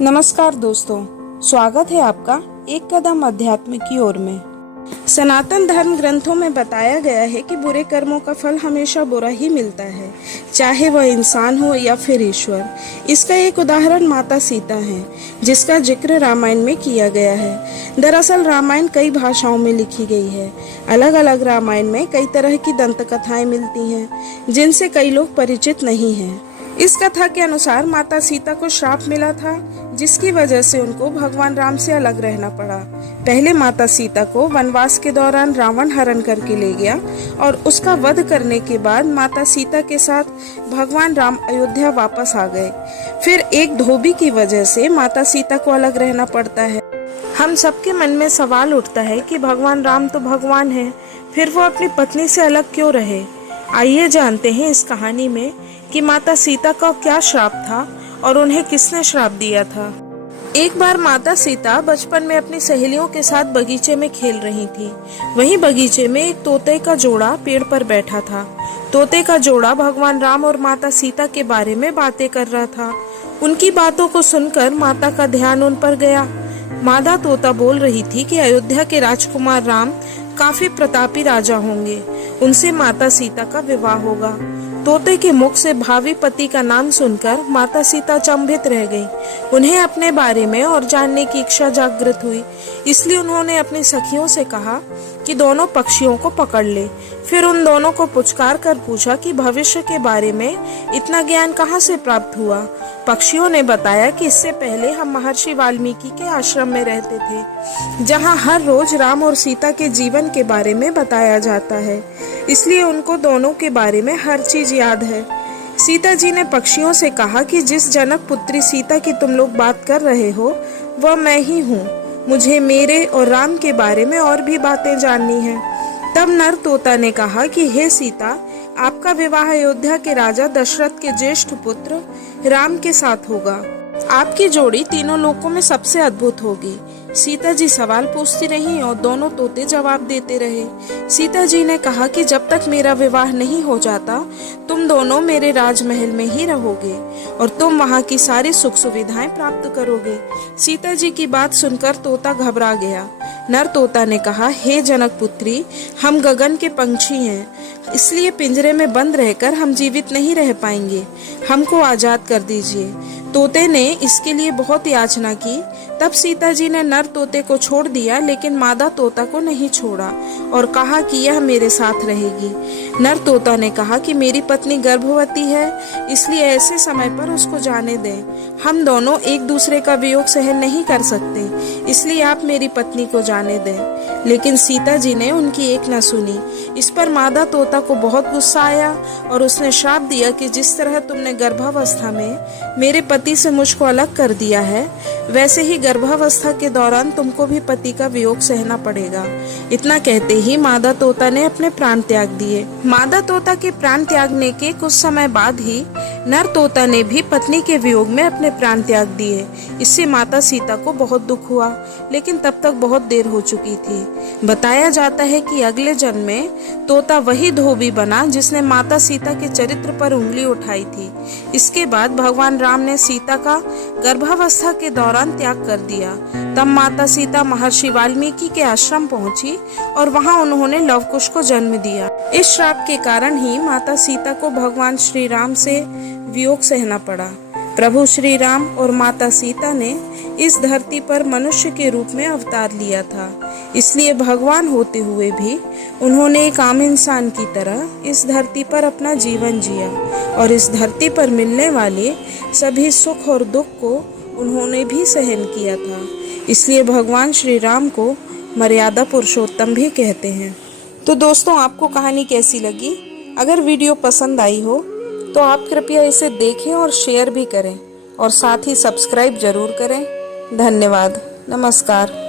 नमस्कार दोस्तों, स्वागत है आपका एक कदम अध्यात्म की ओर में। सनातन धर्म ग्रंथों में बताया गया है कि बुरे कर्मों का फल हमेशा बुरा ही मिलता है, चाहे वह इंसान हो या फिर ईश्वर। इसका एक उदाहरण माता सीता है, जिसका जिक्र रामायण में किया गया है। दरअसल रामायण कई भाषाओं में लिखी गई है। अलग अलग रामायण में कई तरह की दंत कथाएं मिलती हैं, जिनसे कई लोग परिचित नहीं हैं। इस कथा के अनुसार माता सीता को श्राप मिला था, जिसकी वजह से उनको भगवान राम से अलग रहना पड़ा। पहले माता सीता को वनवास के दौरान रावण हरण करके ले गया और उसका वध करने के बाद माता सीता के साथ भगवान राम अयोध्या वापस आ गए। फिर एक धोबी की वजह से माता सीता को अलग रहना पड़ता है। हम सबके मन में सवाल उठता है कि भगवान राम तो भगवान है, फिर वो अपनी पत्नी से अलग क्यों रहे। आइए जानते हैं इस कहानी में कि माता सीता का क्या श्राप था और उन्हें किसने श्राप दिया था। एक बार माता सीता बचपन में अपनी सहेलियों के साथ बगीचे में खेल रही थी। वहीं बगीचे में एक तोते का जोड़ा पेड़ पर बैठा था। तोते का जोड़ा भगवान राम और माता सीता के बारे में बातें कर रहा था। उनकी बातों को सुनकर माता का ध्यान उन पर गया। मादा तोता बोल रही थी कि अयोध्या के राजकुमार राम काफी प्रतापी राजा होंगे, उनसे माता सीता का विवाह होगा। तोते के मुख से भावी पति का नाम सुनकर माता सीता अचंभित रह गई। उन्हें अपने बारे में और जानने की इच्छा जागृत हुई, इसलिए उन्होंने अपनी सखियों से कहा कि दोनों पक्षियों को पकड़ ले। फिर उन दोनों को पुचकार कर पूछा कि भविष्य के बारे में इतना ज्ञान कहाँ से प्राप्त हुआ। पक्षियों ने बताया कि इससे पहले हम महर्षि वाल्मीकि के आश्रम में रहते थे, जहाँ हर रोज राम और सीता के जीवन के बारे में बताया जाता है, इसलिए उनको दोनों के बारे में हर चीज याद है। सीता जी ने पक्षियों से कहा कि जिस जनक पुत्री सीता की तुम लोग बात कर रहे हो, वह मैं ही हूँ। मुझे मेरे और राम के बारे में और भी बातें जाननी है। तब नर तोता ने कहा कि हे सीता, आपका विवाह अयोध्या के राजा दशरथ के ज्येष्ठ पुत्र राम के साथ होगा। आपकी जोड़ी तीनों लोकों में सबसे अद्भुत होगी। सीता जी सवाल पूछती रही और दोनों तोते जवाब देते रहे। सीता जी ने कहा कि जब तक मेरा विवाह नहीं हो जाता, तुम दोनों मेरे राजमहल में ही रहोगे और तुम वहाँ की सारी सुख सुविधाएं प्राप्त करोगे। सीता जी की बात सुनकर तोता घबरा गया। नर तोता ने कहा, हे जनक पुत्री, हम गगन के पंछी हैं, इसलिए पिंजरे में बंद रहकर हम जीवित नहीं रह पाएंगे। हमको आजाद कर दीजिए। तोते ने इसके लिए बहुत याचना की। तब सीता जी ने नर तोते को छोड़ दिया, लेकिन मादा तोता को नहीं छोड़ा और कहा कि यह मेरे साथ रहेगी। नर तोता ने कहा कि मेरी पत्नी गर्भवती है, इसलिए ऐसे समय पर उसको जाने दें। हम दोनों एक दूसरे का वियोग सहन नहीं कर सकते, इसलिए आप मेरी पत्नी को जाने दें। लेकिन सीता जी ने उनकी एक न सुनी। इस पर मादा तोता को बहुत गुस्सा आया और उसने श्राप दिया कि जिस तरह तुमने गर्भावस्था में मेरे पति से मुझको अलग कर दिया है, वैसे ही गर्भावस्था के दौरान तुमको भी पति का वियोग सहना पड़ेगा। इतना कहते ही मादा तोता ने अपने प्राण त्याग दिए। मादा तोता के प्राण त्यागने के कुछ समय बाद ही नर तोता ने भी पत्नी के वियोग में अपने प्राण त्याग दिए। इससे माता सीता को बहुत दुख हुआ, लेकिन तब तक बहुत देर हो चुकी थी। बताया जाता है कि अगले जन्म में तोता वही धोबी बना जिसने माता सीता के चरित्र पर उंगली उठाई थी। इसके बाद भगवान राम ने सीता का गर्भावस्था के दौरान त्याग कर दिया। तब माता सीता महर्षि वाल्मीकि के आश्रम पहुंची और वहां उन्होंने लवकुश को जन्म दिया। इस श्राप के कारण ही माता सीता को भगवान श्री राम से वियोग सहना पड़ा। प्रभु श्री राम और माता सीता ने इस धरती पर मनुष्य के रूप में अवतार लिया था, इसलिए भगवान होते हुए भी उन्होंने एक आम इंसान की तरह इस धरती पर अपना जीवन जिया और इस धरती पर मिलने वाले सभी सुख और दुख को उन्होंने भी सहन किया था। इसलिए भगवान श्री राम को मर्यादा पुरुषोत्तम भी कहते हैं। तो दोस्तों, आपको कहानी कैसी लगी? अगर वीडियो पसंद आई हो तो आप कृपया इसे देखें और शेयर भी करें और साथ ही सब्सक्राइब जरूर करें। धन्यवाद। नमस्कार।